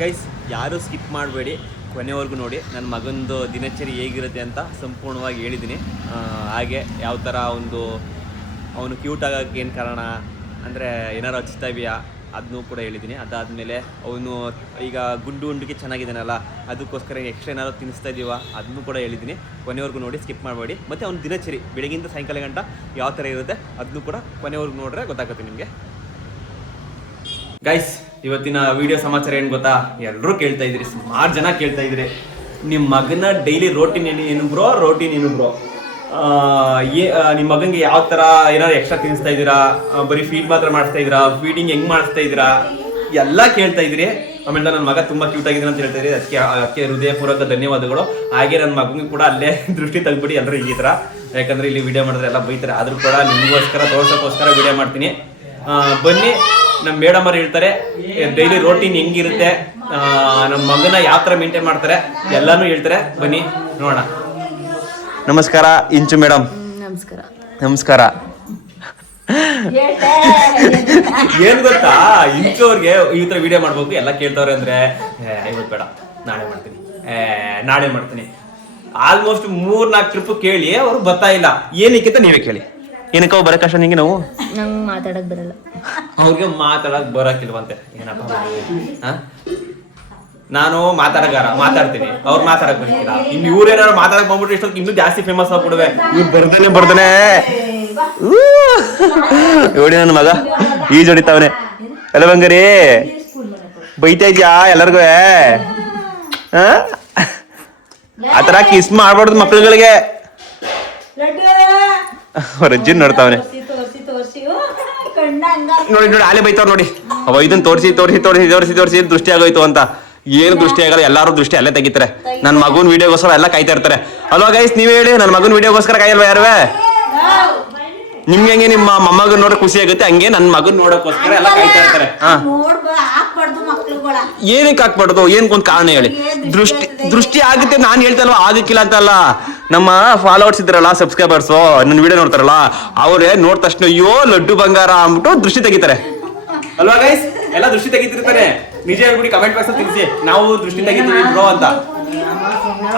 Guys ಯಾರು skip ಮಾಡಬೇಡಿ, ಕೊನೆವರೆಗೂ ನೋಡಿ. ನನ್ನ ಮಗಂದು ದಿನಚರಿ ಹೇಗಿರುತ್ತೆ ಅಂತ ಸಂಪೂರ್ಣವಾಗಿ ಹೇಳಿದ್ದೀನಿ. ಹಾಗೆ ಯಾವ ಥರ ಅವನು ಕ್ಯೂಟ್ ಆಗೋಕ್ಕೆ ಏನು ಕಾರಣ ಅಂದರೆ ಏನಾರು ಹಚ್ತಾ ಇದೆಯಾ ಅದನ್ನೂ ಕೂಡ ಹೇಳಿದ್ದೀನಿ. ಅದಾದಮೇಲೆ ಅವನು ಈಗ ಗುಂಡಿಗೆ ಚೆನ್ನಾಗಿದ್ದಾನಲ್ಲ, ಅದಕ್ಕೋಸ್ಕರ ಎಕ್ಸ್ಟ್ರಾ ಏನಾದ್ರು ತಿನ್ನಿಸ್ತಾ ಇದೀವ ಅದನ್ನು ಕೂಡ ಹೇಳಿದ್ದೀನಿ. ಕೊನೆವರೆಗೂ ನೋಡಿ, ಸ್ಕಿಪ್ ಮಾಡಬೇಡಿ. ಮತ್ತು ಅವ್ನ ದಿನಚರಿ ಬೆಳಗಿಂದ ಸಾಯಂಕಾಲ ಗಂಟ ಯಾವ ಥರ ಇರುತ್ತೆ ಅದನ್ನು ಕೂಡ ಕೊನೆವರೆಗೂ ನೋಡ್ರೆ ಗೊತ್ತಾಗುತ್ತೆ ನಿಮಗೆ. ಗೈಸ್, ಇವತ್ತಿನ ವಿಡಿಯೋ ಸಮಾಚಾರ ಏನು ಗೊತ್ತಾ? ಎಲ್ಲರೂ ಕೇಳ್ತಾ ಇದ್ದೀರಿ, ಸುಮಾರು ಜನ ಕೇಳ್ತಾ ಇದ್ದೀರಿ, ನಿಮ್ಮ ಮಗನ ಡೈಲಿ ರೋಟೀನ್ ಏನು ಬ್ರೋ, ನಿಮ್ಮ ಮಗನಿಗೆ ಯಾವ ಥರ ಏನಾದ್ರು ಎಕ್ಸ್ಟ್ರಾ ತಿನ್ನಿಸ್ತಾ ಇದ್ದೀರಾ, ಬರೀ ಫೀಡ್ ಮಾತ್ರ ಮಾಡಿಸ್ತಾ ಇದ್ದೀರಾ, ಫೀಡಿಂಗ್ ಹೆಂಗೆ ಮಾಡಿಸ್ತಾ ಇದ್ದೀರಾ ಎಲ್ಲ ಕೇಳ್ತಾ ಇದ್ದೀರಿ. ಆಮೇಲೆ ನನ್ನ ಮಗ ತುಂಬ ಕ್ಯೂಟ್ ಆಗಿದ್ದೀನಿ ಅಂತ ಹೇಳ್ತಾ ಇದ್ದೀರಿ. ಅದಕ್ಕೆ ಹೃದಯಪೂರ್ವಕ ಧನ್ಯವಾದಗಳು. ಹಾಗೆ ನನ್ನ ಮಗನಿಗೆ ಕೂಡ ಅಲ್ಲೇ ದೃಷ್ಟಿ ತೆಗ್ಬಿಟ್ಟು ಎಲ್ಲರೂ ಈ ಥರ, ಯಾಕಂದರೆ ಇಲ್ಲಿ ವಿಡಿಯೋ ಮಾಡಿದ್ರೆ ಎಲ್ಲ ಬೈತಾರೆ. ಆದರೂ ಕೂಡ ನಿಮಗೋಸ್ಕರ ತೋರ್ಸೋಕ್ಕೋಸ್ಕರ ವಿಡಿಯೋ ಮಾಡ್ತೀನಿ. ಬನ್ನಿ, ನಮ್ಮ ಮೇಡಮ್ ಅವ್ರು ಹೇಳ್ತಾರೆ ಡೈಲಿ ರೋಟೀನ್ ಹೆಂಗಿರುತ್ತೆ, ನಮ್ಮ ಮಗನ ಯಾವ ಥರ ಮೇಂಟೈನ್ ಮಾಡ್ತಾರೆ ಎಲ್ಲಾನು ಹೇಳ್ತಾರೆ. ಬನ್ನಿ ನೋಡೋಣ. ನಮಸ್ಕಾರ ಇಂಚು ಮೇಡಮ್. ನಮಸ್ಕಾರ. ಏನ್ ಗೊತ್ತಾ, ಇಂಚು ಅವ್ರಿಗೆ ಈ ಥರ ವಿಡಿಯೋ ಮಾಡ್ಬೇಕು ಎಲ್ಲ ಕೇಳ್ತವ್ರೆ ಅಂದ್ರೆ ಇವತ್ತು ಬೇಡ ನಾಳೆ ಮಾಡ್ತೀನಿ ಆಲ್ಮೋಸ್ಟ್ 3-4 ಟ್ರಿಪ್ ಕೇಳಿ ಅವ್ರು ಬರ್ತಾ ಇಲ್ಲ. ಏನಕ್ಕೆ ಅಂತ ನೀವೇ ಕೇಳಿ. ಏನಕ್ಕ ಬರೋ ಕಷ್ಟ ನಿಂಗೆ? ನಾವು ನಂಗೆ ಮಾತಾಡಕ್ ಬರಲ್ಲ. ಅವ್ರಿಗೆ ಮಾತಾಡಕ್ ಬರಕಿಲ್ವಂತೆ. ಏನಪ್ಪ ನಾನು ಮಾತಾಡ್ತೀನಿ, ಅವ್ರು ಮಾತಾಡಕ್ ಬರ್ತಿಲ್ಲ. ಇನ್ನು ಇವ್ರೇನಾದ್ರು ಮಾತಾಡಕ್ ಬಂದ್ಬಿಟ್ರೆ ಇಷ್ಟೊತ್ತು ಇನ್ನೂ ಜಾಸ್ತಿ ಫೇಮಸ್ ಆಗ್ಬಿಡುವೆ. ಇವ್ರು ಬರ್ತಾನೆ ನೋಡಿ ನನ್ನ ಮಗ ಈಜ್ ಹೊಡಿತಾವನೆ. ಎಲ್ಲ ಬಂಗಾರಿ ಬೈತಾ ಇದ್ಯಾ ಎಲ್ಲರಿಗೂ? ಆತರ ಕಿಸ್ ಮಾಡ್ಬಾರ್ದು ಮಕ್ಳುಗಳಿಗೆ. ರಜ್ಜಿನ್ ನೋಡ್ತಾವನೆ ನೋಡಿ ಆಲೆ ಬೈತಾವ್ ನೋಡಿ. ಅವ ಇದನ್ನ ತೋರಿಸಿ ದೃಷ್ಟಿ ಆಗೋಯ್ತು ಅಂತ. ಏನು ದೃಷ್ಟಿ ಆಗಲ್ಲ, ಎಲ್ಲಾರು ದೃಷ್ಟಿ ಅಲ್ಲೇ ತೆಗಿತಾರೆ. ನನ್ನ ಮಗನ್ ವಿಡಿಯೋಗೋಸ್ಕರ ಎಲ್ಲ ಕಾಯ್ತಾ ಇರ್ತಾರೆ. ಅಲ್ವಾ ಗೈಸ್, ನೀವೇ ಹೇಳಿ, ನನ್ನ ಮಗನ್ ವಿಡಿಯೋಗೋಸ್ಕರ ಕಾಯಲ್ವಾ ಯಾರುವೆ? ನಿಮ್ಗೆ ಹೆಂಗೆ ನಿಮ್ಮ ಮೊಮ್ಮಗನ್ ನೋಡಕ್ ಖುಷಿ ಆಗುತ್ತೆ, ಹಂಗೆ ನನ್ನ ಮಗನ್ ನೋಡಕ್ಕೋಸ್ಕರ ಎಲ್ಲ ಕಾಯ್ತಾ ಇರ್ತಾರೆ. ಏನಕ್ಕೆ ಹಾಕ್ಬಾರ್ದು? ಏನಕ್ಕೊಂದು ಕಾರಣ ಹೇಳಿ. ದೃಷ್ಟಿ ಆಗುತ್ತೆ ನಾನು ಹೇಳ್ತಾ ಇಲ್ವಾ, ಆಗಕ್ಕಿಲ್ಲ ಅಂತಲ್ಲ. ನಮ್ಮ ಫಾಲೋವರ್ಸ್ ಇದ್ರಲ್ಲ, ಸಬ್ಸ್ಕ್ರೈಬರ್ಸ್ ನನ್ನ ವಿಡಿಯೋ ನೋಡ್ತಾರಲ್ಲ, ಅವರೇ ನೋಡ್ ತಕ್ಷಣ ಅಯ್ಯೋ ಲಡ್ಡು ಬಂಗಾರ ಅಂದ್ಬಿಟ್ಟು ದೃಷ್ಟಿ ತೆಗಿತಾರೆ. ಅಲ್ವಾ ಗೈಸ್? ಎಲ್ಲ ದೃಷ್ಟಿ ತೆಗಿತಿರ್ತಾರೆ. ನಿಜ ಹೇಳ್ಬಿಡಿ, ಕಮೆಂಟ್ ಬಾಕ್ಸ್ ಅಲ್ಲಿ ತಿಳಿಸಿ ನಾವು ದೃಷ್ಟಿ ತೆಗಿತೀವಿ ಬ್ರೋ ಅಂತ.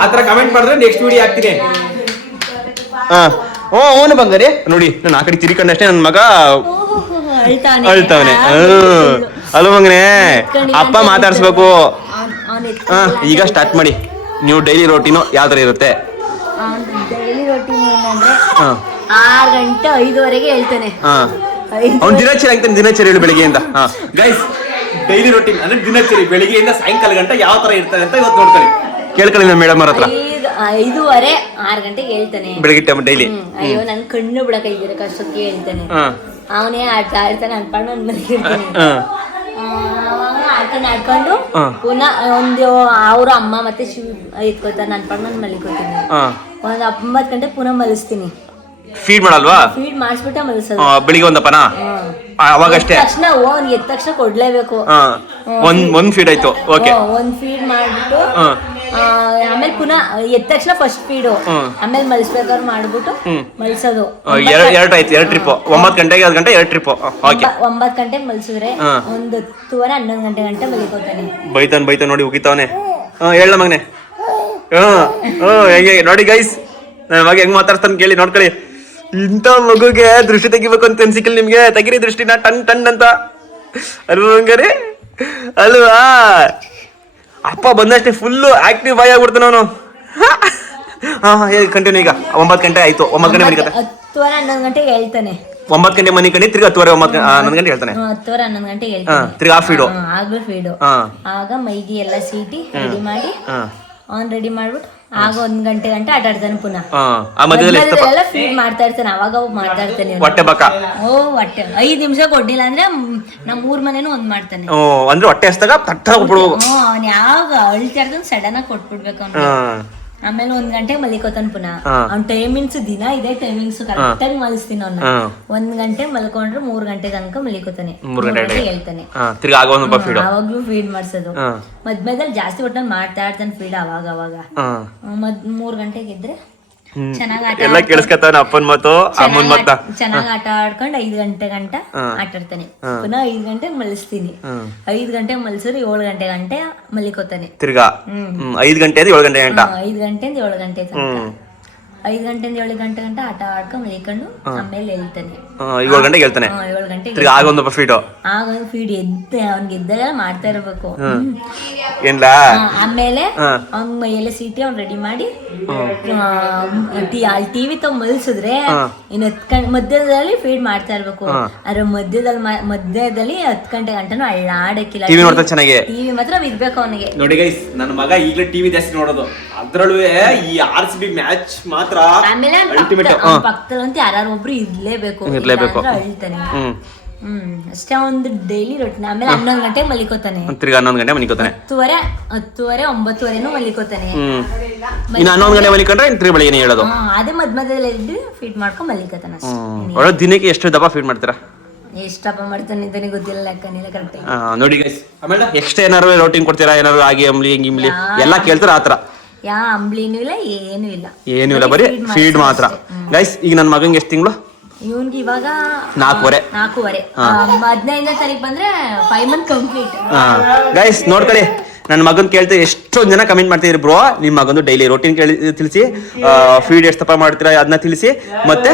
ಆತರ ಕಮೆಂಟ್ ಮಾಡಿದ್ರೆ ನೆಕ್ಸ್ಟ್ ವಿಡಿಯೋ ಹಾಕ್ತೀನಿ. ಅವನು ಬಂಗಾರಿ ನೋಡಿ, ನಾನು ಆ ಕಡೆ ತಿರ್ಕೊಂಡಷ್ಟೇ ನನ್ನ ಮಗ ಅಳ್ತಾವನೆ. ಅಲ್ವ ಮಗನೇ, ಅಪ್ಪ ಮಾತಾಡ್ಸ್ಬೇಕು. ಈಗ ಸ್ಟಾರ್ಟ್ ಮಾಡಿ. ನೀವು ಡೈಲಿ ರೋಟೀನು ಯಾವ ತರ ಇರುತ್ತೆ? ಡೈಲಿ ರೋಟೀನ್ ಏನಂದ್ರೆ 6 ಗಂಟೆ 5:15 ಹೇಳ್ತಾನೆ. ಅವ್ನು ದಿನಚರಿ ಹೇಳಿ ಬೆಳಿಗ್ಗೆಯಿಂದ. ಗೈಸ್, ಡೈಲಿ ರೋಟೀನ್ ಅಂದ್ರೆ ದಿನಚರಿ ಬೆಳಿಗ್ಗೆಯಿಂದ ಸಾಯಂಕಾಲ ಗಂಟೆ ಯಾವ ತರ ಇರ್ತದೆ ಅಂತ ಇವತ್ತು ನೋಡ್ಕೊಳ್ಳಿ, ಕೇಳ್ಕೊಳ್ಳಿ ನಮ್ಮ ಮೇಡಮ್ ಅವ್ರ ಹತ್ರ. 5:15 6 ಗಂಟೆಗೆ ಹೇಳ್ತಾನೆ ಬೆಳಿಗ್ಗೆ ಟೈಮ್ ಡೈಲಿ. ಅಯ್ಯೋ ನನ್ ಕಣ್ಣು ಬಿಡಕ ಇದ್ದೀರ ಕಷ್ಟಕ್ಕೆ ಹೇಳ್ತಾನೆ. ಅವನೇ ಆಡ್ತಾ ಇರ್ತಾನೆ, ಅನ್ಕೊಂಡು ಒಂದ್ ಮಲಗಿರ್ತಾನೆ. ಆಡ್ಕೊಂಡು ಪುನಃ ಒಂದು ಅವ್ರ ಅಮ್ಮ ಮತ್ತೆ ಶಿವ ಎತ್ಕೋತಾನೆ, ಅನ್ಕೊಂಡು ಒಂದ್ ಮಲಿಕೋತೀನಿ. ಒಂದ್ 9 ಗಂಟೆ ಪುನಃ ಮಲಿಸ್ತೀನಿ. ಫೀಡ್ ಮಾಡಲ್ವಾ? ಫೀಡ್ ಮಾಡಿಸ್ಬಿಟ್ಟೆ ಮಲಸೋದು. ಬೆಳಿಗ್ಗೆ ಒಂದಪ್ಪನ ಅವಾಗಷ್ಟೇ ತಕ್ಷಣ ಎದ್ದ ತಕ್ಷಣ ಕೊಡ್ಲೇಬೇಕು. ಒಂದ್ ಫೀಡ್ ಆಯ್ತು, ಓಕೆ. ಒಂದ್ ಫೀಡ್ ಮಾಡ್ಬಿಟ್ಟು ಆಮೇಲೆ ಪುನಃ ಎದ್ದ ತಕ್ಷಣ ಫಸ್ಟ್ ಫೀಡು, ಆಮೇಲೆ ಮಲಿಸ್ಬೇಕಾದ್ರೆ ಮಾಡ್ಬಿಟ್ಟು ಮಲ್ಸೋದು. 2 ಟ್ರಿಪ್ 9 ಗಂಟೆಗೆ 2 ಗಂಟೆ 2 ಟ್ರಿಪ್. 9 ಗಂಟೆಗೆ ಮಲ್ಸಿದ್ರೆ 10:30 11 ಗಂಟೆ ಮಲಿಕೋತಾನೆ. ಬೈತಾನೆ ನೋಡಿ, ಉಗಿತಾವನೆ. ಹೇಳ ಮಗನೆ. ಹೆಂಗೆ ನೋಡಿ ಗೈಸ್, ನನ್ನ ಮಗ ಹೆಂಗ್ ಮಾತಾಡ್ತಾನೆ ಕೇಳಿ, ನೋಡ್ಕೊಳ್ಳಿ. ಇಂಥ ಮಗುಗೆ ದೃಷ್ಟಿ ತೆಗಿಬೇಕು ಅಂತ ಅನ್ಸಿಕಿಲ್ಲ ನಿಮ್ಗೆ? ತೆಗಿರಿ ದೃಷ್ಟಿನ ಟನ್ ಅಂತ. ಅಲ್ವಾ ಹಂಗಾರೆ? ಅಲ್ವಾ? ಅಪ್ಪ ಬಂದಷ್ಟೇ ಫುಲ್ಲು ಆಕ್ಟಿವ್ ಬಾಯ್ ಆಗ್ಬಿಡ್ತಾನ ಅವನು. ಕಂಟಿನ್ಯೂ. ಈಗ 9 ಗಂಟೆ ಆಯ್ತು, 9 ಗಂಟೆ ಮನೆ 10:11 ಗಂಟೆಗೆ ಹೇಳ್ತಾನೆ. 9 ಗಂಟೆ ಮನೆ ಕಣಿ, ತಿರ್ಗಿ 10:11 ಗಂಟೆ ಹೇಳ್ತಾನೆ. 10:11 ಗಂಟೆಗೆ ಹೇಳ್ತಾನೆ. ತಿರ್ಗಿ ಆ ಫೀಡು ಆಗ್ಲೂ ಫೀಡು. ಆಗ ಮೈಗಿ ಎಲ್ಲ ಸೀಟಿ ರೆಡಿ ಮಾಡಿ ಅವ್ನ್ ರೆಡಿ ಮಾಡ್ಬಿಟ್ಟು ಆಗ 1 ಗಂಟೆ ಆಟ ಆಡ್ತಾನೆ. ಪುನಃ ಎಲ್ಲ ಫೀಡ್ ಮಾಡ್ತಾ ಇರ್ತಾನೆ. ಅವಾಗ ಮಾಡ್ತಾ ಇರ್ತಾನೆ. ಹೊಟ್ಟೆ 5 ನಿಮಿಷ ಕೊಡ್ಲಿಲ್ಲ ಅಂದ್ರೆ ನಮ್ 3 ಮನೇನು ಒಂದ್ ಮಾಡ್ತಾನೆ. ಅಂದ್ರೆ ಹೊಟ್ಟೆ ಹಸ್ದಾಗ ಅವ್ನ್ ಯಾವಾಗ ಅಳ್ತಾ ಇರ್ತಾನೆ ಸಡನ್ ಆಗಿ ಕೊಟ್ಬಿಡ್ಬೇಕು ಅವ್ನು. ಆಮೇಲೆ 1 ಗಂಟೆಗೆ ಮಲಿಕೋತಾನ ಪುನಃ. ಅವ್ನ ಟೈಮಿಂಗ್ಸ್ ದಿನ ಇದೇ ಟೈಮಿಂಗ್ಸ್ ಕರೆಕ್ಟ್ ಆಗಿ ಮಲಿಸ್ತೀನಿ ಅವ್ನ. 1 ಗಂಟೆ ಮಲ್ಕೊಂಡ್ರೆ 3 ಗಂಟೆ ತನಕ ಮಲಿಕೋತಾನೆ. 3 ಗಂಟೆ ಹೇಳ್ತಾನೆ. ಅವಾಗ್ಲೂ ಫೀಡ್ ಮಾಡ್ಸೋದು. ಮದ್ಮೇದಲ್ಲಿ ಜಾಸ್ತಿ ಒಟ್ಟಲ್ಲಿ ಮಾಡ್ತಾ ಇರ್ತಾನೆ ಫೀಡ್. ಅವಾಗ 3 ಗಂಟೆಗೆ ಇದ್ರೆ ಚೆನ್ನಾಗಿ ಎಲ್ಲ ಕೇಳಿಸ್ಕೊತಾನ ಅಪ್ಪನ್ ಮಾತು ಅಮ್ಮನ್ ಮಾತ. ಚೆನ್ನಾಗಿ ಆಟ ಆಡ್ಕೊಂಡು 5 ಗಂಟೆ ಗಂಟ ಆಟಾಡ್ತಾನೆ. ಪುನಃ 5 ಗಂಟೆಗೆ ಮಲಗಿಸ್ತೀನಿ. 5 ಗಂಟೆಗೆ ಮಲಸಿದ್ರೆ 7 ಗಂಟೆ ಮಲಿಕೋತಾನೆ ತಿರ್ಗಾ. 5 ಗಂಟೆ 7 ಗಂಟೆ ಗಂಟ. 5 ಗಂಟೆಯಿಂದ 7 ಗಂಟೆ ತನಕ. 5 ಗಂಟೆಯಿಂದ 7 ಗಂಟೆ ಗಂಟ ಆಟ ಆಡ್ಕೊಂಡು ಮಲಿಕೊಂಡು ಆಮೇಲೆ ಹೇಳ್ತಾನೆ. 7 ಗಂಟೆಗೆ ಹೇಳ್ತಾನೆ. 7 ಗಂಟೆಗೆ ತಿರ್ಗಾ ಆಗೊಂದು ಫೀಡ್ ಫೀಡ್ ಅವ್ನಿಗೆ ಎದ್ದಾಗ ಮಾಡ್ತಾ ಇರ್ಬೇಕು. ಏನ್ಲಾ ಆಮೇಲೆ ಅವ್ನ ಮೈಯೆಲ್ಲ ಸೀಟಿ ಅವ್ನ್ ರೆಡಿ ಮಾಡಿ ಅಲ್ಲಿ ಟಿವಿ ತಗೊಂಡ್ ಮಲ್ಸಿದ್ರೆ ಇನ್ನು ಮಧ್ಯದಲ್ಲಿ ಫೀಡ್ ಮಾಡ್ತಾ ಇರ್ಬೇಕು. ಅದ್ರ ಮಧ್ಯದಲ್ಲಿ 10 ಗಂಟೆ ಗಂಟನು ಅಳ್ಳಾಡಕ್ಕಿಲ್ಲ. ಟಿವಿ ಮಾತ್ರ ಇರ್ಬೇಕು ಅವನಿಗೆ. ನೋಡಿ ಗೈಸ್, ನನ್ನ ಮಗ ಈಗಲೇ ಟಿವಿ ಜಾಸ್ತಿ ನೋಡೋದು, ಅದ್ರಲ್ಲೂ ಈ RCB ಮ್ಯಾಚ್ ಮಾತ್ರ ಆಮೇಲೆ ಪಕ್ಕದಲ್ಲಂತೂ ಯಾರು ಒಬ್ರು ಇರ್ಲೇಬೇಕು, ಅಳ್ತಾನೆ. ಅಷ್ಟೇ ಒಂದು ಡೈಲಿ ರೊಟೀನ್. ಆಮೇಲೆ 11 ಗಂಟೆಗೆ ಮಲಿಕೋತಾನೆ. ತಿರ್ಗಾ 11 ಗಂಟೆ ಮಲಿಕೋತಾನೆ. 10:30 9:30 ಮಲಿಕೋತಾನೆ. ಇನ್ನು 11 ಗಂಟೆ ಮಲಿಕೊಂಡ್ರೆ ತಿರ್ಗಿ ಬೆಳಿಗ್ಗೆ ಹೇಳೋದು. ಅದೇ ಮಧ್ಯದಲ್ಲಿ ಎದ್ದು ಫೀಡ್ ಮಾಡ್ಕೊಂಡು ಮಲಿಕೋತಾನೆ. ಒಳ್ಳೆ ದಿನಕ್ಕೆ ಎಷ್ಟು ದಪ್ಪ ಫೀಡ್ ಮಾಡ್ತೀರಾ? ಎಷ್ಟಪ್ಪ ಮಾಡ್ತಾನೆ ಅಂತಾನೆ ಗೊತ್ತಿಲ್ಲ, ಲೆಕ್ಕನಿಲ್ಲ ಕರೆಕ್ಟ್. ನೋಡಿ ಗೈಸ್, ಆಮೇಲೆ ಎಕ್ಸ್ಟ್ರಾ ಏನಾರು ರೋಟೀನ್ ಕೊಡ್ತೀರಾ? ಏನಾರು ಆಗಿ ಅಂಬ್ಲಿ ಹಿಂಗಿಂಬ್ಲಿ ಎಲ್ಲ ಕೇಳ್ತಾರ ಆತರ? ಅಂಬ್ಲಿನೂ ಇಲ್ಲ, ಏನು ಇಲ್ಲ, ಬರೀ ಫೀಡ್ ಮಾತ್ರ. ಗೈಸ್, ಈಗ ನನ್ನ ಮಗಂಗೆ ಎಷ್ಟು ತಿಂಗಳು? ಇವನ್ಗೆ ಇವಾಗ 4.5. 15ನೇ ತಾರೀಕು ಬಂದ್ರೆ 5 ಮಂತ್ ಕಂಪ್ಲೀಟ್. ಗೈಸ್ ನೋಡ್ಕೊಳ್ಳಿ, ನನ್ನ ಮಗನ್ ಕೇಳ್ತಾ ಎಷ್ಟೊಂದ್ ಜನ ಕಮೆಂಟ್ ಮಾಡ್ತಿದ್ರಿ, ಬ್ರೋ ನಿಮ್ ಮಗಂದು ಡೈಲಿ ರೋಟೀನ್ ತಿಳಿಸಿ, ಫೀಡ್ ಎಷ್ಟು ದಪ್ಪ ಮಾಡ್ತೀರಾ ಅದನ್ನ ತಿಳಿಸಿ, ಮತ್ತೆ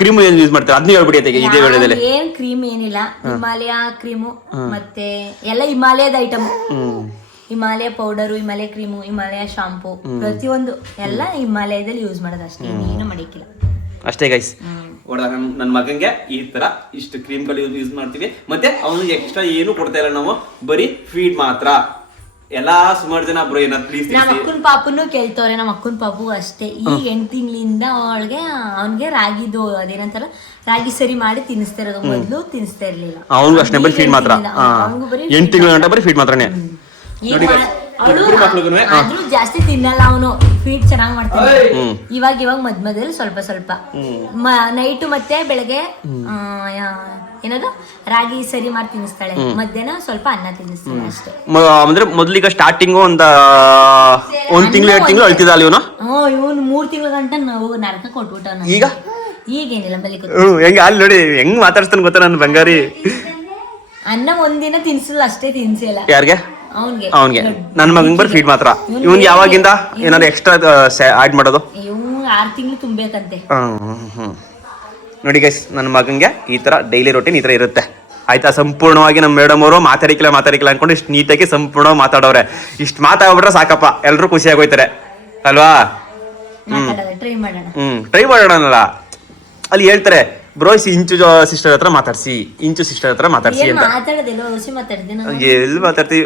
ಕ್ರೀಮ್ ಏನ್ ಯೂಸ್ ಮಾಡ್ತೀರಾ ಅದನ್ನ ಹೇಳ್ಬಿಡಿ ಅಂತ ಇದೇ ವಿಡಿಯೋದಲ್ಲಿ. ಏನ್ ಕ್ರೀಮ್ ಏನಿಲ್ಲ, ಹಿಮಾಲಯ ಕ್ರೀಮು ಮತ್ತೆ ಎಲ್ಲ ಹಿಮಾಲಯದ item. Himalaya powder, Himalaya cream, Himalaya shampoo, ಪ್ರತಿಯೊಂದು ಎಲ್ಲ ಹಿಮಾಲಯದಲ್ಲಿ ಯೂಸ್ ಮಾಡೋದು ಅಷ್ಟೇ, ಏನು ಮಾಡಿಕ್ಕಿಲ್ಲ ಅಷ್ಟೇ ಗೈಸ್. ನನ್ನ ಮಗಂಗೆ ಈ ತರ ಇಷ್ಟು ಕ್ರೀಮ್ಗಳು ಯೂಸ್ ಮಾಡ್ತೀವಿ, ಮತ್ತೆ ಅವನಿಗೆ ಎಕ್ಸ್ಟ್ರಾ ಏನು ಕೊಡ್ತಾ ಇಲ್ಲ ನಾವು, ಬರೀ ಫೀಡ್ ಮಾತ್ರ. ಎಲ್ಲಾ ಸುಮಾರು ಜನ ಬ್ರೋ ಏನಾದ್ರು ಪ್ಲೀಸ್ ನಮ್ಮ ಅಕ್ಕನ ಪಾಪನು ಕೇಳ್ತವ್ರೆ. ನಮ್ಮ ಅಕ್ಕನ ಪಾಪು ಅಷ್ಟೇ, ಈಗ 8 ತಿಂಗಳಿಂದ ಅವನ್ಗೆ ರಾಗಿದು ಅದೇನಂತಾರ ರಾಗಿ ಸರಿ ಮಾಡಿ ತಿನ್ನಿಸ್ತಾ ಇರೋದು. ಮೊದ್ಲು ತಿನ್ನಿಸ್ತಾ ಇರ್ಲಿಲ್ಲ, ಅವನಿಗೂ ಅಷ್ಟೇ ಬರೀ ಫೀಡ್ ಮಾತ್ರ. 8 ತಿಂಗಳ ಗಂಟೆ ಬರೀ ಫೀಡ್ ಮಾತ್ರನೇ. ಆದ್ರೂ ಜಾಸ್ತಿ ತಿನ್ನಲ್ಲ ಅವನು, ಫೀಡ್ ಚೆನ್ನಾಗಿ ಮಾಡ್ತಾನೆ. ಇವಾಗ ಮಧ್ಯದಲ್ಲಿ ಸ್ವಲ್ಪ ಸ್ವಲ್ಪ ನೈಟ್ ಮತ್ತೆ ಬೆಳಗ್ಗೆ ಏನದು ರಾಗಿ ಸರಿ ಮಾಡಿ ತಿನ್ನಿಸ್ತಾಳೆ, ಮಧ್ಯಾಹ್ನ ಸ್ವಲ್ಪ ಅನ್ನ ತಿನ್ನಿಸ್ತಾಳೆ ಅಷ್ಟೇ. ಅಂದ್ರೆ ಮೊದ್ಲಿಗ ಸ್ಟಾರ್ಟಿಂಗ್ ಒಂದ್ ತಿಂಗಳು 2 ತಿಂಗಳು ಅಳ್ತಿದ್ದ ಇವನು. ಇವನು 3 ತಿಂಗಳ ಗಂಟ ನಾವು ನರಕ ಕೊಟ್ಬಿಟ್ಟ. ಈಗೇನಿಲ್ಲ ಬಲಿ ಹೆಂಗ ಅಲ್ಲಿ ನೋಡಿ ಹೆಂಗ್ ಮಾತಾಡ್ತಾನೆ ಗೊತ್ತಾ ನನ್ನ ಬಂಗಾರಿ. ಅನ್ನ ಒಂದಿನ ತಿನ್ಸಿಲ್ಲ ಅಷ್ಟೇ, ತಿನ್ಸಿಲ್ಲ. ಯಾರಿಗೆ? ಅವನ್ಗೆ. ನನ್ನ ಮಗಂಗ್ ಬರೀ ಫೀಡ್ ಮಾತ್ರ. ಇವನ್ ಯಾವಾಗಿಂದ ಏನಾದ್ರು ಎಕ್ಸ್ಟ್ರಾ ಆಡ್ ಮಾಡೋದು? 6 ತಿಂಗಳು ತುಂಬೇಕಂತೆ. ನೋಡಿ ಗೈಸ್, ನನ್ನ ಮಗಂಗೆ ಈ ತರ ಡೈಲಿ ರೋಟೀನ್ ಈ ತರ ಇರುತ್ತೆ ಆಯ್ತಾ. ಸಂಪೂರ್ಣವಾಗಿ ನಮ್ಮ ಮೇಡಮ್ ಅವರು ಮಾತಾಡಿಕ್ಕಿಲ್ಲ ಅನ್ಕೊಂಡು ಇಷ್ಟು ನೀಟಾಗಿ ಸಂಪೂರ್ಣವಾಗಿ ಮಾತಾಡೋರೆ. ಇಷ್ಟು ಮಾತಾಡ್ಬಿಟ್ರೆ ಸಾಕಪ್ಪ, ಎಲ್ರು ಖುಷಿಯಾಗಿ ಹೋಯ್ತಾರೆ ಅಲ್ವಾ? ಟ್ರೈ ಮಾಡೋಣಲ್ಲ. ಅಲ್ಲಿ ಹೇಳ್ತಾರೆ ಬ್ರೋ ಇಂಚು ಸಿಸ್ಟರ್ ಹತ್ರ ಮಾತಾಡ್ಸಿ, ಇಂಚು ಸಿಸ್ಟರ್ ಹತ್ರ ಮಾತಾಡ್ಸಿ ಅಂತ. ಎಲ್ಲಿ ಮಾತಾಡ್ತೀವಿ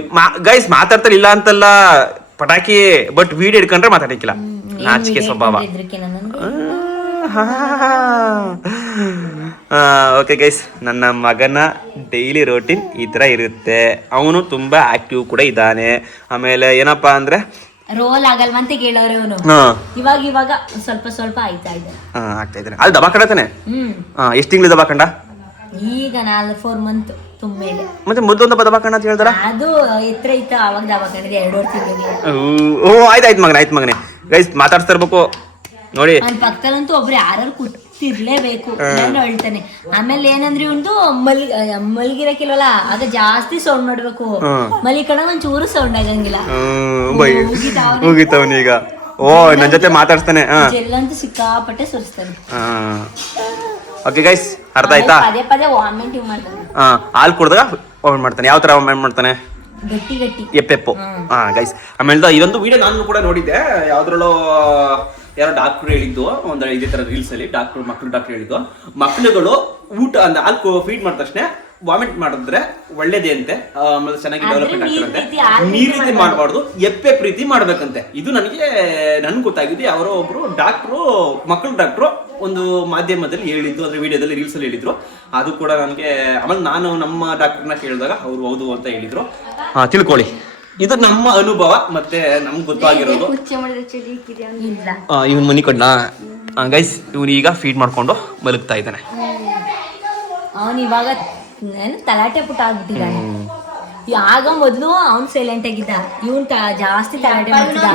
ಗೈಸ್? ಮಾತಾಡ್ತಾರೆ ಇಲ್ಲ ಅಂತಲ್ಲ ಪಟಾಕಿ, ಬಟ್ ವಿಡಿಯೋ ಹಿಡ್ಕೊಂಡ್ರೆ ಮಾತಾಡಿಕ್ಕಿಲ್ಲ, ನಾಚಿಕೆ ಸ್ವಭಾವ. ಓಕೆ ಗೈಸ್, ನನ್ನ ಮಗನ ಡೈಲಿ ರೋಟೀನ್ ಈ ತರ ಇರುತ್ತೆ. ಅವನು ತುಂಬಾ ಆಕ್ಟಿವ್ ಕೂಡ ಇದ್ದಾನೆ. ಆಮೇಲೆ ಏನಪ್ಪಾ ಅಂದ್ರೆ ರೋಲ್ ಆಗಲ್ವಂತ ಕೇಳೋರೆ ಅವನು. ಇವಾಗ ಸ್ವಲ್ಪ ಸ್ವಲ್ಪ ಆಗ್ತಾ ಇದ್ದಾನೆ. ಅಲ್ಲಿ ದಬಾಕಂಡತಾನೆ. ಎಷ್ಟು ತಿಂಗಳು ದಬಾಕಂಡ? ಈಗ 4 ಮಂತ್ ತುಂಬೇಲೆ. ಮತ್ತೆ ಮೊದಲೊಂದು ದಬಾಕಂಡ ಅಂತ ಹೇಳ್ತಾರ, ಅದು ಎತ್ತರ ಇತ್ತು ಅವಾಗ ದಬಾಕಂಡಿದೆ 2 ತಿಂಗಳಿಗೆ. ಆಯ್ತಾಯ್ತು ಮಗನೇ. ಗೈಸ್ ಮಾತಾಡ್ತಾ ಇರ್ಬೇಕು ನೋಡಿ. ಅವ್ನ ಪಕ್ಕದಲ್ಲಂತೂ ಒಬ್ರು ಯಾರು ಕೂತಿರ್ಲೇಬೇಕು, ನಾನು ಹೇಳ್ತಾನೆ. ಆಮೇಲೆ ಏನಂದ್ರೆ ಒಂದು ಮಲಗಿರಕಿಲ್ವಲ್ಲ, ಆಗ ಜಾಸ್ತಿ ಸೌಂಡ್ ಮಾಡ್ಬೇಕು. ಮಲಿಕಣ ಒಂಚೂರು ಸೌಂಡ್ ಆಗಂಗಿಲ್ಲ. ಮುಗಿತವನೀಗ. ನನ್ ಜೊತೆ ಮಾತಾಡ್ತಾನೆ. ಎಲ್ಲಂತೂ ಸಿಕ್ಕಾಪಟ್ಟೆ ಸುರಿಸ್ತಾನೆ. ಓಕೆ ಗೈಸ್, ಅರ್ಥ ಆಯ್ತಾ? ಪದೇ ವಾಮಿಟ್ ಮಾಡ್ತಾನೆ. ಹಾಲು ಕುಡ್ದಾಗ ವಾಮಿಟ್ ಮಾಡ್ತಾನೆ. ಯಾವ ತರ ವಾಮಿಟ್ ಮಾಡ್ತಾನೆ? ಗಟ್ಟಿ ಎಪ್ಪೆಪ್ಪು. ಗೈಸ್, ಆಮೇಲೆ ಇದೊಂದು ವಿಡಿಯೋ ನಾನು ಕೂಡ ನೋಡಿದ್ದೆ. ಯಾವ್ದ್ರಲ್ಲೋ ಯಾರೋ ಡಾಕ್ಟರ್ ಹೇಳಿದ್ದು, ಒಂದು ಇದೇ ತರ ರೀಲ್ಸ್ ಅಲ್ಲಿ ಮಕ್ಕಳು ಡಾಕ್ಟರ್ ಹೇಳಿದ್ದು, ಮಕ್ಕಳುಗಳು ಊಟ ಅಂದ್ರೆ ಹಾಲು ಫೀಡ್ ಮಾಡಿದ ತಕ್ಷಣ ವಾಮಿಟ್ ಮಾಡಿದ್ರೆ ಒಳ್ಳೇದೇ ಅಂತೆ, ಆಮೇಲೆ ಚೆನ್ನಾಗಿ ಡೆವಲಪ್ಮೆಂಟ್ ಆಗ್ತಾರಂತೆ. ನೀರ್ ರೀತಿ ಮಾಡಬಾರ್ದು, ಎಪ್ಪೆ ಪ್ರೀತಿ ಮಾಡ್ಬೇಕಂತೆ. ಇದು ನನ್ಗೆ ಗೊತ್ತಾಗಿದೆ. ಯಾರೋ ಒಬ್ರು ಮಕ್ಕಳು ಡಾಕ್ಟ್ರು ಒಂದು ಮಾಧ್ಯಮದಲ್ಲಿ ಹೇಳಿದ್ದು, ಅಂದ್ರೆ ವಿಡಿಯೋದಲ್ಲಿ ರೀಲ್ಸ್ ಅಲ್ಲಿ ಹೇಳಿದ್ರು. ಅದು ಕೂಡ ನನಗೆ ಆಮೇಲೆ ನಾನು ನಮ್ಮ ಡಾಕ್ಟರ್ನ ಕೇಳಿದಾಗ ಅವ್ರು ಹೌದು ಅಂತ ಹೇಳಿದ್ರು. ತಿಳ್ಕೊಳ್ಳಿ, ಇದು ನಮ್ಮ ಅನುಭವ ಮತ್ತೆ ನಮ್ಗೆ ಗೊತ್ತಾಗಿರೋದು. ಇವನ್ ಮನಿ ಕೊಡ್ನಾ ಗೈಸ್, ಇವನು ಈಗ ಫೀಡ್ ಮಾಡ್ಕೊಂಡು ಮಲಗ್ತಾ ಇದ್ದಾನೆ. ಅವನು ಇವಾಗ ತಲಾಟೆ ಪುಟ್ಟ ಆಗ್ಬಿಟ್ಟಿದ್ದಾನೆ. ಆಗ ಮೊದ್ಲು ಅವ್ನ್ ಸೈಲೆಂಟ್ ಆಗಿದ್ದ, ಇವನ್ ಜಾಸ್ತಿ ತಲಾಟೆ ಮಾಡ್ತಿದ್ದ.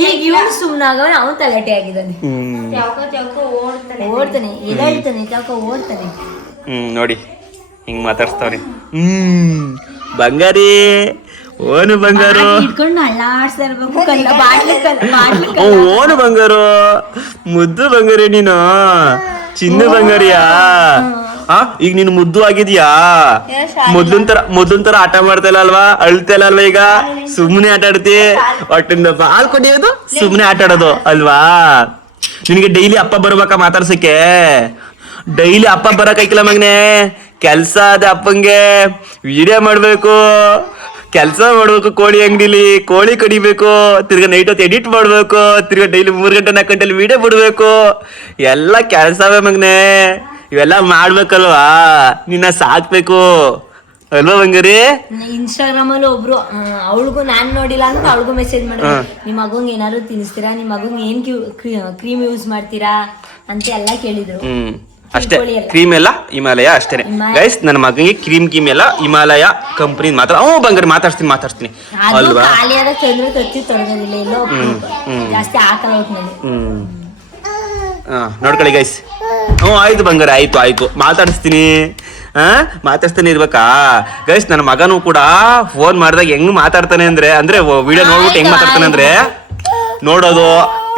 ಈಗ ಇವನ್ ಸುಮ್ನಾಗವನೆ, ಅವ್ನ್ ತಲಾಟೆ ಆಗಿದ್ದಾನೆ. ಓಡ್ತಾನೆ, ಎದ್ದೇಳ್ತಾನೆ, ಓಡ್ತಾನೆ. ನೋಡಿ ಹಿಂಗ್ ಮಾತಾಡ್ಸ್ತಾವ್ರಿ. ಬಂಗಾರಿ ಓನು ಬಂಗಾರು ಇಟ್ಕೊಂಡು ಅಳ್ಳಾಡ್ಸ್ತಾ ಇರ್ಬೇಕು. ಓನು ಬಂಗಾರು, ಮುದ್ದು ಬಂಗಾರಿ ನೀನು, ಚಿನ್ನ ಬಂಗಾರಿಯಾ? ಈಗ ನೀನು ಮುದ್ದು ಆಗಿದ್ಯಾ? ಮೊದ್ಲನ್ ತರ ಆಟ ಮಾಡ್ತಾ ಇಲ್ಲ ಅಲ್ವಾ? ಅಳ್ತಾ ಇಲ್ಲ ಅಲ್ವಾ? ಈಗ ಸುಮ್ನೆ ಆಟ ಆಡ್ತಿ, ಒಟ್ಟಿಂದ ಹಾಲ್ ಕೊಡಿಯೋದು, ಸುಮ್ನೆ ಆಟ ಆಡೋದು ಅಲ್ವಾ? ನಿನಗೆ ಡೈಲಿ ಅಪ್ಪ ಬರ್ಬೇಕಾ ಮಾತಾಡ್ಸಕ್ಕೆ? ಡೈಲಿ ಅಪ್ಪ ಬರಕಾಯ್ಕಿಲ್ಲ ಮಗನೆ, ಕೆಲ್ಸ ಅದ ಅಪ್ಪಂಗೆ. ವಿಡಿಯೋ ಮಾಡ್ಬೇಕು, ಕೆಲಸ ಮಾಡ್ಬೇಕು, ಕೋಳಿ ಅಂಗಡಿಲಿ ಕೋಳಿ ಕಡಿಬೇಕು, ತಿರ್ಗಾ ನೈಟ್ ಹೊತ್ತು ಎಡಿಟ್ ಮಾಡ್ಬೇಕು, ತಿರ್ಗಾ ಡೈಲಿ 3 ಗಂಟೆ 4 ಗಂಟೆಲಿ ವಿಡಿಯೋ ಬಿಡ್ಬೇಕು. ಎಲ್ಲ ಕೆಲಸವೇ ಮಗನೆ, ಇವೆಲ್ಲ ಮಾಡ್ಬೇಕಲ್ವಾ? ನಿನ್ನ ಸಾಕ್ಬೇಕು ಅಲ್ವಾ ಬಂಗಾರಿ? ಇನ್ಸ್ಟಾಗ್ರಾಮ್ ಅಲ್ಲಿ ಒಬ್ರು ಅವಳಿಗೂ ನಾನ್ ನೋಡಿಲ್ಲ ಅಂತ ಅವಳಿಗೂ ಮೆಸೇಜ್ ಮಾಡಿದ್ರು, ನಿಮ್ ಮಗಂಗ್ ಏನಾದ್ರು ತಿನ್ನಿಸ್ತೀರಾ, ನಿಮ್ ಮಗಂಗ್ ಏನ್ ಕ್ರೀಮ್ ಯೂಸ್ ಮಾಡ್ತೀರಾ ಅಂತ ಎಲ್ಲ ಕೇಳಿದ್ರು. ಅಷ್ಟೇ, ಕ್ರೀಮ್ ಎಲ್ಲ ಹಿಮಾಲಯ ಅಷ್ಟೇನೆ ಗೈಸ್. ನನ್ನ ಮಗನಿಗೆ ಕ್ರೀಮ್ ಎಲ್ಲ ಹಿಮಾಲಯ ಕಂಪನಿ ಮಾತ್ರ. ಬಂಗಾರಿ ಮಾತಾಡ್ತೀನಿ ಅಲ್ವಾ? ನೋಡ್ಕೊಳ್ಳಿ ಗೈಸ್. ಆಯ್ತು ಬಂಗಾರಿ, ಆಯ್ತು ಮಾತಾಡ್ಸ್ತಾನೆ ಇರ್ಬೇಕಾ ಗೈಸ್? ನನ್ನ ಮಗನೂ ಕೂಡ ಫೋನ್ ಮಾಡಿದಾಗ ಹೆಂಗ್ ಮಾತಾಡ್ತಾನೆ ಅಂದ್ರೆ ವಿಡಿಯೋ ನೋಡ್ಬಿಟ್ಟು ಹೆಂಗ್ ಮಾತಾಡ್ತಾನೆ ಅಂದ್ರೆ, ನೋಡೋದು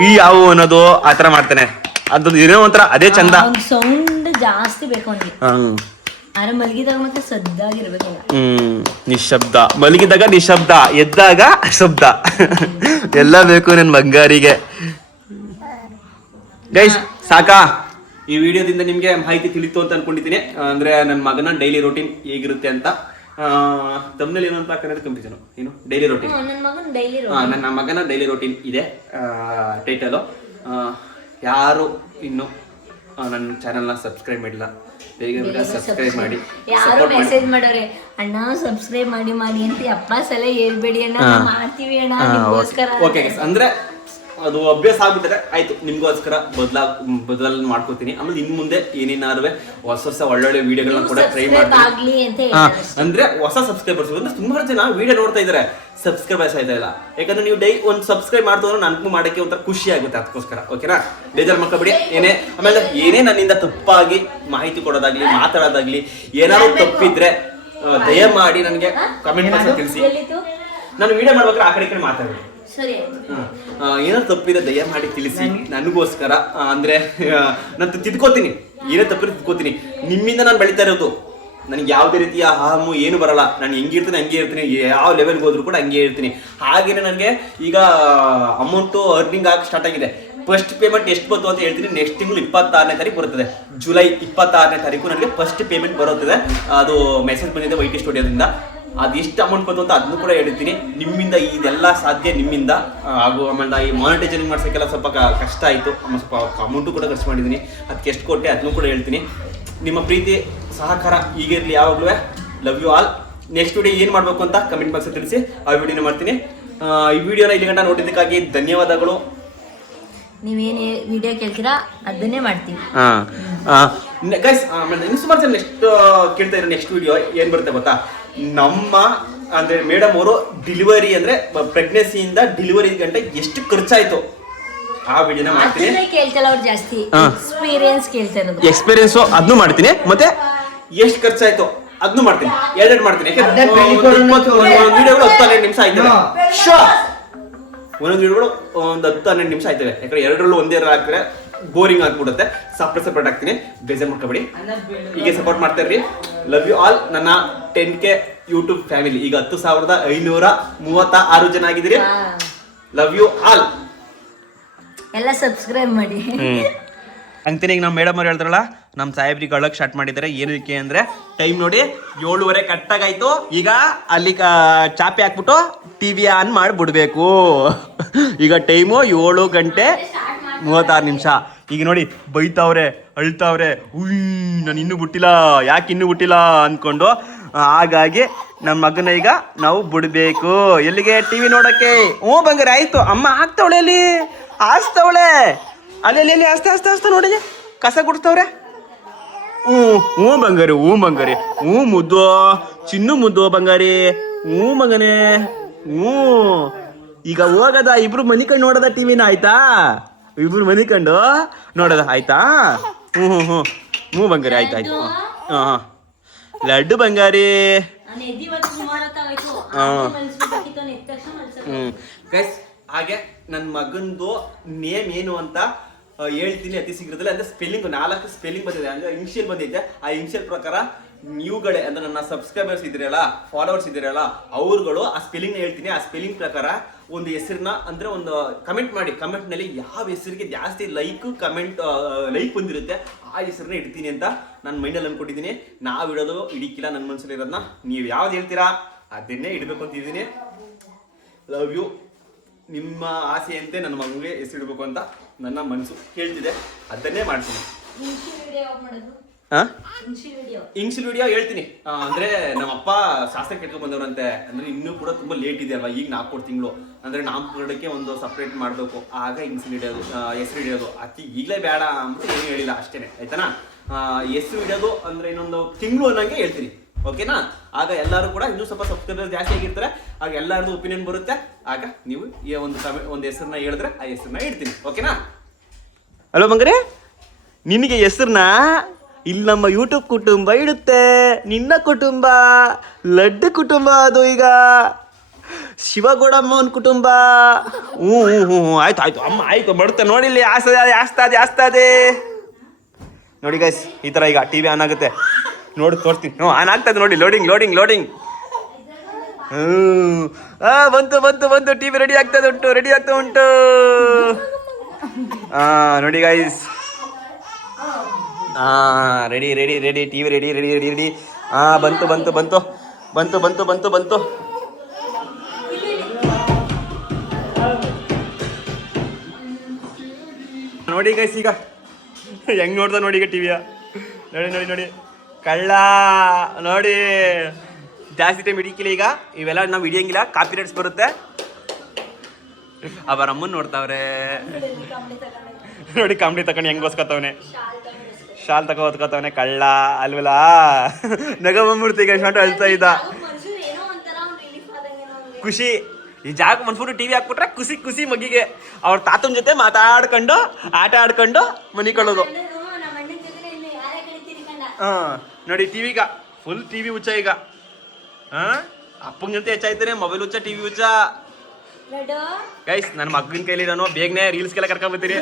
ಈ ಯಾವ ಅನ್ನೋದು ಆತರ ಮಾಡ್ತಾನೆ. ಅದು ಏನೋ ಒಂಥರ ಅದೇ ಚಂದ. ಸೌಂಡ್ ಜಾಸ್ತಿ ಬೇಕು ಅವ್ನಿಗೆ. ಮಲಗಿದಾಗ ಮತ್ತೆ ಸದ್ದಾಗಿರ್ಬೇಕಲ್ಲ. ನಿಶಬ್ದ, ಮಲಗಿದಾಗ ನಿಶಬ್ದ, ಎದ್ದಾಗ ಶಬ್ದ ಎಲ್ಲ ಬೇಕು ನನ್ ಬಂಗಾರಿಗೆ. ಗೈಸ್ ಸಾಕಾ? ಈ ವಿಡಿಯೋದಿಂದ ನಿಮ್ಗೆ ಮಾಹಿತಿ ತಿಳಿತು ಅಂತ ಅನ್ಕೊಂಡಿದ್ದೀನಿ. ಅಂದ್ರೆ ನನ್ನ ಮಗನ ಡೈಲಿ ರೂಟೀನ್ ಹೇಗಿರುತ್ತೆ ಅಂತ. ತಮ್ಮನಲ್ಲಿ ಏನು ಅಂತ ಹಾಕಿದ್ರೆ ಕಂಪಿಸನು ಏನು ಡೈಲಿ ರೂಟೀನ್. ನನ್ನ ಮಗನ ಡೈಲಿ ರೂಟೀನ್ ಇದೆ ಟೈಟಲು. ಯಾರು ಇನ್ನು ನನ್ನ ಚಾನೆಲ್ನ ಸಬ್ಸ್ಕ್ರೈಬ್ ಮಾಡಿಲ್ಲ, ಬೇಗ ಸಬ್ಸ್ಕ್ರೈಬ್ ಮಾಡಿ. ಯಾರು ಮೆಸೇಜ್ ಮಾಡೋರೆ, ಅಣ್ಣ ಸಬ್ಸ್ಕ್ರೈಬ್ ಮಾಡಿ ಅಂತ 70 ಸಲ ಹೇಳ್ಬೇಡಿ ಅಣ್ಣ, ಮಾಡ್ತೀವಿ ಅಣ್ಣ ನಿಮ್ಗೋಸ್ಕರ. ಓಕೆ ಅಂದ್ರೆ ಅದು ಅಭ್ಯಾಸ ಆಗ್ಬಿಟ್ಟರೆ ಆಯ್ತು, ನಿಮ್ಗೋಸ್ಕರ ಬದಲಾವಣೆ ಮಾಡ್ಕೋತೀನಿ. ಆಮೇಲೆ ಇನ್ ಮುಂದೆ ಏನೇನಾದ್ರು ಹೊಸ ಒಳ್ಳೊಳ್ಳೆ ವಿಡಿಯೋಗಳನ್ನ ಕೂಡ ಟ್ರೈ ಮಾಡ್ತೀನಿ. ಅಂದ್ರೆ ಹೊಸ ಸಬ್ಸ್ಕ್ರೈಬರ್ಸ್ ಅಂದ್ರೆ ಸುಮಾರು ಜನ ವಿಡಿಯೋ ನೋಡ್ತಾ ಇದಾರೆ, ಸಬ್ಸ್ಕ್ರೈಬರ್ಸ್ ಆಯ್ತಾ ಇಲ್ಲ. ಯಾಕಂದ್ರೆ ನೀವು ಒಂದು ಸಬ್ಸ್ಕ್ರೈಬ್ ಮಾಡ್ತಂದ್ರೆ ನನಗೂ ಮಾಡಕ್ಕೆ ಒಂಥರ ಖುಷಿ ಆಗುತ್ತೆ, ಅದಕ್ಕೋಸ್ಕರ. ಓಕೆನಾ? ಬೇಜಾರು ಮಾಡ್ಕೊಬಿಡಿ. ಆಮೇಲೆ ಏನೇ ನನ್ನಿಂದ ತಪ್ಪಾಗಿ ಮಾಹಿತಿ ಕೊಡೋದಾಗ್ಲಿ, ಮಾತಾಡೋದಾಗ್ಲಿ, ಏನಾದ್ರು ತಪ್ಪಿದ್ರೆ ದಯಮಾಡಿ ನನಗೆ ಕಮೆಂಟ್ ಬಾಕ್ಸ್ ತಿಳಿಸಿ. ನಾನು ವಿಡಿಯೋ ಮಾಡ್ಬೇಕಾದ್ರೆ ಆ ಕಡೆ ಮಾತಾಡಿ. ಏನೋ ತಪ್ಪಿದೆ ದಯಮಾಡಿ ತಿಳಿಸಿ ನನಗೋಸ್ಕರ. ಅಂದ್ರೆ ನಾನು ತಿದ್ಕೋತೀನಿ, ಏನೇ ತಪ್ಪಿದ್ರೆ ತಿದ್ಕೋತೀನಿ. ನಿಮ್ಮಿಂದ ನಾನು ಬೆಳೀತಾ ಇರೋದು. ನನಗೆ ಯಾವುದೇ ರೀತಿಯ ಅಹಮು ಏನು ಬರಲ್ಲ. ನಾನು ಹೆಂಗಿರ್ತೀನಿ ಹಂಗೆ ಇರ್ತೀನಿ, ಯಾವ ಲೆವೆಲ್ಗೆ ಹೋದ್ರು ಕೂಡ ಹಂಗೆ ಇರ್ತೀನಿ. ಹಾಗೇನೆ ನನಗೆ ಈಗ ಅಮೌಂಟು ಅರ್ನಿಂಗ್ ಆಗಿ ಸ್ಟಾರ್ಟ್ ಆಗಿದೆ. ಫಸ್ಟ್ ಪೇಮೆಂಟ್ ಎಷ್ಟು ಬಂತು ಅಂತ ಹೇಳ್ತೀನಿ. ನೆಕ್ಸ್ಟ್ ತಿಂಗಳು 26ನೇ ತಾರೀಕು ಬರುತ್ತದೆ. ಜುಲೈ 26ನೇ ತಾರೀಕು ನನಗೆ ಫಸ್ಟ್ ಪೇಮೆಂಟ್ ಬರುತ್ತದೆ. ಅದು ಮೆಸೇಜ್ ಬಂದಿದೆ ವೈಟಿ ಸ್ಟುಡಿಯೋದಿಂದ. ಅದೆಷ್ಟು ಅಮೌಂಟ್ ಬಂತು ಅಂತ ಅದನ್ನು ಕೂಡ ಹೇಳ್ತೀನಿ. ನಿಮ್ಮಿಂದ ಇದೆಲ್ಲ ಸಾಧ್ಯ, ನಿಮ್ಮಿಂದ. ಹಾಗೂ ಆಮೇಲೆ ಈ ಮಾನಿಟೈಸೇಷನ್ ಮಾಡ್ಸೋಕ್ಕೆಲ್ಲ ಸ್ವಲ್ಪ ಕಷ್ಟ ಆಯಿತು. ಸ್ವಲ್ಪ ಅಮೌಂಟು ಕೂಡ ಖರ್ಚು ಮಾಡಿದ್ದೀನಿ. ಅದಕ್ಕೆ ಎಷ್ಟು ಕೊಟ್ಟೆ ಅದನ್ನು ಕೂಡ ಹೇಳ್ತೀನಿ. ನಿಮ್ಮ ಪ್ರೀತಿ ಸಹಕಾರ ಹೀಗಿರಲಿ ಯಾವಾಗಲೂ. Love you all. Next video ಏನು ಮಾಡಬೇಕು ಅಂತ ಕಮೆಂಟ್ ಬಾಕ್ಸ್ ತಿಳಿಸಿ, ಆ ವಿಡಿಯೋನ ಮಾಡ್ತೀನಿ. ಈ ವಿಡಿಯೋನ ಇಲ್ಲಿ ಗಂಟ ನೋಡಿದ್ದಕ್ಕಾಗಿ ಧನ್ಯವಾದಗಳು. ನೀವೇನು ವಿಡಿಯೋ ಕೇಳ್ತೀರಾ ಅದನ್ನೇ ಮಾಡ್ತೀವಿ ಗೈಸ್. ಇನ್ನು ಸುಮಾರು ಜನ ನೆಕ್ಸ್ಟ್ ಕೇಳ್ತಾ ಇರೋ ನೆಕ್ಸ್ಟ್ ವಿಡಿಯೋ ಏನು ಬರುತ್ತೆ ಗೊತ್ತಾ? ನಮ್ಮ ಅಂದ್ರೆ ಮೇಡಮ್ ಅವರು ಡೆಲಿವರಿ ಅಂದ್ರೆ ಪ್ರೆಗ್ನೆನ್ಸಿಯಿಂದ ಡೆಲಿವರಿ ಗಂಟೆ ಎಷ್ಟು ಖರ್ಚಾಯ್ತು ಆ ವಿಡಿಯೋನ ಮಾಡ್ತೀನಿ. ಎಕ್ಸ್ಪೀರಿಯನ್ಸ್ ಅದನ್ನು ಮಾಡ್ತೀನಿ. ಮತ್ತೆ ಎಷ್ಟು ಖರ್ಚಾಯ್ತು ಅದನ್ನು ಮಾಡ್ತೀನಿ. ಎರಡೆರಡು ಮಾಡ್ತೀನಿ. ವಿಡಿಯೋಗಳು 10-12 ನಿಮಿಷ ಆಯ್ತವೆ. ಒಂದೊಂದು ವಿಡಿಯೋಗಳು ಒಂದು 10-12 ನಿಮಿಷ ಆಯ್ತವೆ. ಯಾಕಂದ್ರೆ ಎರಡರಲ್ಲೂ ಒಂದೇ ಹಾಕಿದ್ರೆ ಬೋರಿಂಗ್ ಆಗ್ಬಿಡುತ್ತೆ. ಸಪ್ರೇಟ್ ಆಗ್ತೀನಿ. ಬೇಜಾರ್ ಮಾಡ್ಕೊಬೇಡಿ. ಹೀಗೆ ಸಪೋರ್ಟ್ ಮಾಡ್ತಾ ಇರ್ರಿ. Love you all. ನನ್ನ 10K ಯೂಟ್ಯೂಬ್ ಫ್ಯಾಮಿಲಿ ಈಗ 10,536 ಜನ ಆಗಿದ್ದೀರಿ. Love you all. ಎಲ್ಲ ಸಬ್ಸ್ಕ್ರೈಬ್ ಮಾಡಿ ಅಂತೀನಿ. ಈಗ ನಮ್ಮ ಮೇಡಮ್ ಅವ್ರು ಹೇಳ್ತಾರಲ್ಲ, ನಮ್ಮ ಸಾಹೇಬ್ರಿಗೆ ಅಳಕ್ ಸ್ಟಾರ್ಟ್ ಮಾಡಿದ್ದಾರೆ. ಏನಕ್ಕೆ ಅಂದ್ರೆ ಟೈಮ್ ನೋಡಿ 7:30 ಕಟ್ಟಾಗಾಯ್ತು. ಈಗ ಅಲ್ಲಿ ಚಾಪೆ ಹಾಕ್ಬಿಟ್ಟು TV ಆನ್ ಮಾಡಿಬಿಡ್ಬೇಕು. ಈಗ ಟೈಮು 7:36. ಈಗ ನೋಡಿ ಬೈತಾವ್ರೆ, ಅಳ್ತಾವ್ರೆ, ನಾನು ಇನ್ನೂ ಬಿಟ್ಟಿಲ್ಲ, ಯಾಕೆ ಇನ್ನೂ ಬಿಟ್ಟಿಲ್ಲ ಅಂದ್ಕೊಂಡು. ಹಾಗಾಗಿ ನಮ್ಮ ಮಗನ ಈಗ ನಾವು ಬಿಡ್ಬೇಕು. ಎಲ್ಲಿಗೆ? TV ನೋಡೋಕ್ಕೆ. ಬಂಗಾರ ಆಯ್ತು. ಅಮ್ಮ ಆಗ್ತಾವಳೆ, ಅಲ್ಲಿ ಹಾಸ್ತವಳೆ, ಅಲ್ಲಿ ಆಸ್ತೆ ನೋಡಿ ಕಸ ಗುಡಿಸ್ತವ್ರೆ. ಹ್ಞೂ ಬಂಗಾರಿ, ಹ್ಞೂ ಬಂಗಾರಿ, ಹ್ಞೂ ಮುದ್ದು, ಚಿನ್ನು ಮುದ್ದು ಬಂಗಾರಿ, ಹ್ಞೂ ಮಗನೇ, ಹ್ಞೂ. ಈಗ ಹೋಗದ ಇಬ್ರು ಮನಿ ಕಂಡು ನೋಡದ ಟಿವಿನ, ಆಯ್ತಾ? ಇಬ್ರು ಮನಿ ಕಂಡು ನೋಡದ, ಆಯ್ತಾ? ಹ್ಞೂ ಹ್ಞೂ ಹ್ಞೂ ಹ್ಞೂ ಬಂಗಾರಿ, ಆಯ್ತು ಆಯ್ತು. ಹಾಂ ಹಾಂ ಲಡ್ಡು ಬಂಗಾರಿ. ಗೈಸ್, ಹಾಗೆ ನನ್ನ ಮಗಂದು ನೇಮ್ ಏನು ಅಂತ ಹೇಳ್ತೀನಿ ಅತಿ ಶೀಘ್ರದಲ್ಲಿ. ಅಂದ್ರೆ ಸ್ಪೆಲ್ಲಿಂಗ್ 4 ಸ್ಪೆಲ್ಲಿಂಗ್ ಬಂದಿದೆ, ಅಂದ್ರೆ ಇನ್ಷಿಯಲ್ ಬಂದಿದೆ. ಆ ಇನ್ಷಿಯಲ್ ಪ್ರಕಾರ ನೀವುಗಳೇ ಅಂದ್ರೆ ನನ್ನ ಸಬ್ಸ್ಕ್ರೈಬರ್ಸ್ ಇದ್ದೀರಲ್ಲ, ಫಾಲೋವರ್ಸ್ ಇದ್ದೀರಲ್ಲ, ಅವ್ರುಗಳು ಆ ಸ್ಪೆಲ್ಲಿಂಗ್ ಹೇಳ್ತೀನಿ. ಆ ಸ್ಪೆಲ್ಲಿಂಗ್ ಪ್ರಕಾರ ಒಂದು ಹೆಸರನ್ನ ಅಂದ್ರೆ ಒಂದು ಕಮೆಂಟ್ ಮಾಡಿ. ಕಮೆಂಟ್ ನಲ್ಲಿ ಯಾವ ಹೆಸರಿಗೆ ಜಾಸ್ತಿ ಲೈಕ್ ಬಂದಿರುತ್ತೆ ಆ ಹೆಸರನ್ನ ಇಡ್ತೀನಿ ಅಂತ ನಾನು ಮೈಂಡಲ್ಲಿ ಅನ್ಕೊಂಡಿದ್ದೀನಿ. ನಾವು ಇಡೋದು ಇಡಿಕಿಲ್ಲ, ನನ್ನ ಮನಸ್ಸಲ್ಲಿ ಇರೋದನ್ನ ನೀವು ಯಾವ್ದು ಹೇಳ್ತೀರಾ ಅದನ್ನೇ ಇಡಬೇಕು ಅಂತ ಇದ್ದೀನಿ. Love you. ನಿಮ್ಮ ಆಸೆಯಂತೆ ನನ್ನ ಮಗುಗೆ ಹೆಸರಿಡಬೇಕು ಅಂತ ನನ್ನ ಮನಸ್ಸು ಹೇಳ್ತಿದೆ, ಅದನ್ನೇ ಮಾಡ್ತೀನಿ. ಇನ್ಶಿಲ್ ವಿಡಿಯೋ ಹೇಳ್ತೀನಿ. ಅಂದ್ರೆ ನಮ್ಮಪ್ಪ ಶಾಸ್ತ್ರ ಕೆಟ್ಕೊಂಡು ಬಂದವರಂತೆ, ಅಂದ್ರೆ ಇನ್ನೂ ಕೂಡ ತುಂಬಾ ಲೇಟ್ ಇದೆ ಅಲ್ವಾ, ಈಗ 4 ತಿಂಗಳು. ಅಂದ್ರೆ ನಾಮಕರಣಕ್ಕೆ ಒಂದು ಸಪ್ರೇಟ್ ಮಾಡಬೇಕು, ಆಗ ಇನ್ಸಿಲ್ ಹಿಡಿಯೋದು, ಹೆಸರು ಹಿಡಿಯೋದು. ಈಗಲೇ ಬೇಡ ಅಂತ ಏನು ಹೇಳಿಲ್ಲ, ಅಷ್ಟೇನೆ ಆಯ್ತಾನಾ. ಹೆಸರು ಹಿಡಿಯೋದು ಅಂದ್ರೆ ಇನ್ನೊಂದು ತಿಂಗಳು ಅನ್ನಂಗೆ ಹೇಳ್ತೀನಿ, ಓಕೆನಾ? ಆಗ ಎಲ್ಲರೂ ಕೂಡ ಇನ್ನೂ ಸ್ವಲ್ಪ ಸಬ್ಸ್ಕ್ರೈಬರ್ಸ್ ಜಾಸ್ತಿ ಆಗಿರ್ತಾರೆ, ಆಗ ಎಲ್ಲರದು ಒಪಿನಿಯನ್ ಬರುತ್ತೆ. ಆಗ ನೀವು ಈ ಒಂದು ಹೆಸರನ್ನ ಹೇಳಿದ್ರೆ ಆ ಹೆಸರನ್ನ ಇಡ್ತೀನಿ, ಓಕೆನಾ? ಹಲೋ ಬಂಗಾರೆ, ನಿನಗೆ ಹೆಸರನ್ನ ಇಲ್ಲಿ ನಮ್ಮ ಯೂಟ್ಯೂಬ್ ಕುಟುಂಬ ಇಡುತ್ತೆ. ನಿನ್ನ ಕುಟುಂಬ ಲಡ್ಡು ಕುಟುಂಬ, ಅದು ಈಗ ಶಿವಗೌಡಮ್ಮನ ಕುಟುಂಬ. ಹ್ಞೂ ಹ್ಞೂ ಹ್ಞೂ ಆಯ್ತು ಆಯ್ತು ಅಮ್ಮ, ಆಯ್ತು ಬರುತ್ತೆ ನೋಡಿ. ಇಲ್ಲಿ ಆಸ್ತಾದೆ ನೋಡಿ ಗೈಸ್, ಈ ಥರ ಈಗ ಟಿ ವಿ ಆನ್ ಆಗುತ್ತೆ ನೋಡಿ, ತೋರಿಸ್ತೀನಿ. ಹ್ಞೂ ಆನ್ ಆಗ್ತದೆ ನೋಡಿ, ಲೋಡಿಂಗ್. ಬಂತು ಟಿ ವಿ ರೆಡಿ ಆಗ್ತಾ ಉಂಟು. ನೋಡಿ guys, ready T V ready. ಬಂತು. ನೋಡಿ ಗೈಸ್, ಈಗ ಹೆಂಗ್ ನೋಡ್ದ ನೋಡಿ ಈಗ ಟಿವಿಯ. ನೋಡಿ ಕಳ್ಳ ನೋಡಿ, ಜಾಸ್ತಿ ಟೈಮ್ ಹಿಡಿಕಿಲ್ಲ ಈಗ. ಇವೆಲ್ಲ ನಾವು ಹಿಡಿಯಂಗಿಲ್ಲ, ಕಾಪಿ ರೈಟ್ಸ್ ಬರುತ್ತೆ. ಅವರ ಅಮ್ಮನ್ ನೋಡ್ತಾವ್ರೆ ನೋಡಿ, ಕಾಮಿಡಿ ತಕೊಂಡು ಹೆಂಗ್ ಓಸ್ಕೊತವನೆ, ಶಾಲ್ ಓದ್ಕೊತವನೆ ಕಳ್ಳ ಅಲ್ವಲ್ಲ. ನಗ ಬಂದ್ಬಿಡ್ತು ಈಗ, ಶಾಂಟು ಅಳ್ತಾ ಇದ್ದ. ಖುಷಿ ಈ ಜಾಗ ಮನ್ಸ್ಬಿಟ್ಟು ಟಿವಿ ಹಾಕ್ಬಿಟ್ರೆ ಖುಷಿ ಮಗಿಗೆ. ಅವ್ರ ತಾತನ ಜೊತೆ ಮಾತಾಡ್ಕೊಂಡು ಆಟ ಆಡ್ಕೊಂಡು ಮನಿಕೊಳ್ಳೋದು. ನೋಡಿ ಟಿವಿಗ ಫುಲ್ ಟಿವಿ ಹುಚ್ಚ ಈಗ. ಅಪ್ಪನ ಜೊತೆ ಹೆಚ್ಚಾಯ್ತಾನೆ, ಮೊಬೈಲ್ ಹುಚ್ಚ, ಟಿವಿ ಹುಚ್ಚ. ಗೈಸ್, ನನ್ನ ಮಗನ ಕೈಲಿ ನಾನು ಬೇಗನೆ ರೀಲ್ಸ್ಗೆಲ್ಲ ಕರ್ಕೊಂಡ್ಬರ್ತೀನಿ.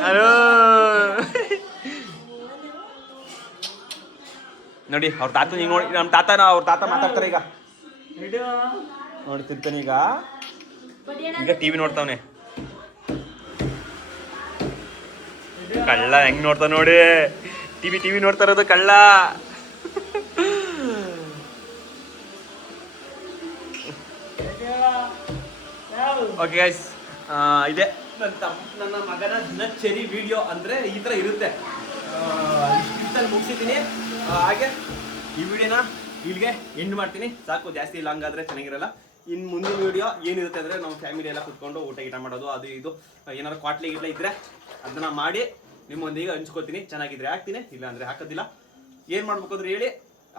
ನೋಡಿ ಅವ್ರ ತಾತ ನೋಡಿ, ನಮ್ಮ ಅವ್ರ ತಾತ ಮಾತಾಡ್ತಾರೆ ಈಗ. ನೋಡಿ ತಿರ್ತಾನೆ ಈಗ ಟಿವಿ ನೋಡ್ತಾವನೆ. ಕಳ್ಳ ಹೆಂಗ್ ನೋಡ್ತಾವ ನೋಡಿ, ಟಿವಿ ನೋಡ್ತಾ ಇರೋದು ಕಳ್ಳ. ಓಕೆ ಗೈಸ್, ಇದೆ ನನ್ನ ಮಗನ ದಿನಚರಿ ವಿಡಿಯೋ. ಅಂದ್ರೆ ಈ ತರ ಇರುತ್ತೆ, ಇಷ್ಟಲ್ಲಿ ಮುಗಿಸಿದ್ದೀನಿ. ಹಾಗೆ ಈ ವಿಡಿಯೋನ ಇಲ್ಲಿಗೆ ಎಂಡ್ ಮಾಡ್ತೀನಿ, ಸಾಕು. ಜಾಸ್ತಿ ಲಾಂಗ್ ಆದ್ರೆ ಚೆನ್ನಾಗಿರಲ್ಲ. ಇನ್ನು ಮುಂದಿನ ವಿಡಿಯೋ ಏನಿರುತ್ತೆ ಅಂದ್ರೆ ನಮ್ಮ ಫ್ಯಾಮಿಲಿ ಎಲ್ಲ ಕುತ್ಕೊಂಡು ಊಟ ಮಾಡೋದು, ಅದು ಇದು ಏನಾದ್ರು ಕ್ವಾಟ್ಲಿ ಇದ್ರೆ ಅದನ್ನ ಮಾಡಿ ನಿಮ್ಮೊಂದಿಗೆ ಹಂಚ್ಕೋತೀನಿ. ಚೆನ್ನಾಗಿದ್ರೆ ಹಾಕ್ತೀನಿ, ಇಲ್ಲ ಅಂದ್ರೆ ಹಾಕೋದಿಲ್ಲ. ಏನ್ ಮಾಡ್ಬೇಕು ಅಂದ್ರೆ ಹೇಳಿ,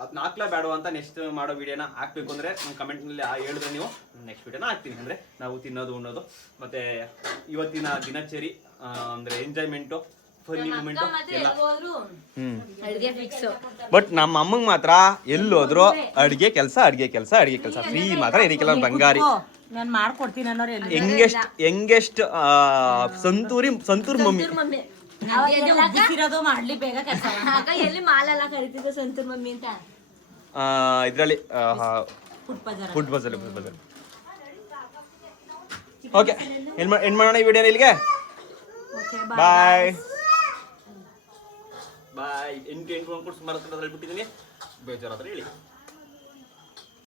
ಅದನ್ನ ಹಾಕ್ಲಾ ಬೇಡ ಅಂತ ನೆಕ್ಸ್ಟ್ ಮಾಡೋ ವಿಡಿಯೋನ ಹಾಕ್ಬೇಕು ಅಂದ್ರೆ ನಮ್ಮ ಕಮೆಂಟ್ನಲ್ಲಿ ಹೇಳಿದ್ರೆ ನೀವು ನೆಕ್ಸ್ಟ್ ವಿಡಿಯೋನ ಹಾಕ್ತೀನಿ. ಅಂದ್ರೆ ನಾವು ತಿನ್ನೋದು ಉಣ್ಣೋದು ಮತ್ತೆ ಇವತ್ತಿನ ದಿನಚರಿ ಅಂದ್ರೆ ಎಂಜಾಯ್ಮೆಂಟು, ಫನ್ನಿ ಮೂಮೆಂಟು ಎಲ್ಲ. ಬಟ್ ನಮ್ಮ ಅಮ್ಮಂಗೆ ಮಾತ್ರ ಎಲ್ಲೋದ್ರು ಅಡ್ಗೆ ಕೆಲಸ ಫ್ರೀ ಮಾತ್ರ ಇರಿಕಲ್ಲ ಬಂಗಾರಿ. ನಾನು ಮಾಡ್ಕೊಡ್ತೀನಿ ಅನ್ನೋರು ಹೆಂಗೆಸ್ಟ್ ಸಂತೂರ್ ಮಮ್ಮಿ ಮಾಡ್ಲಿ ಬೇಗ ಕೆಲಸ. ಎಲ್ಲಿ ಮಾಲೆಲ್ಲ ಕರಿತಿದ್ದೆ ಸಂತೂರ್ ಮಮ್ಮಿ ಅಂತ, ಇದ್ರಲ್ಲಿ ಫುಡ್ ಬಜಾರ್. ಓಕೆ, ಎಂಡ್ ಮಾಡೋಣ ಈ ವಿಡಿಯೋನ ಇಲ್ಲಿಗೆ. ಬಾಯ್. 8 ಸುಮಾರು ಹೇಳ್ಬಿಟ್ಟಿದ್ದೀನಿ, ಬೇಜಾರಾದ್ರೆ ಹೇಳಿ.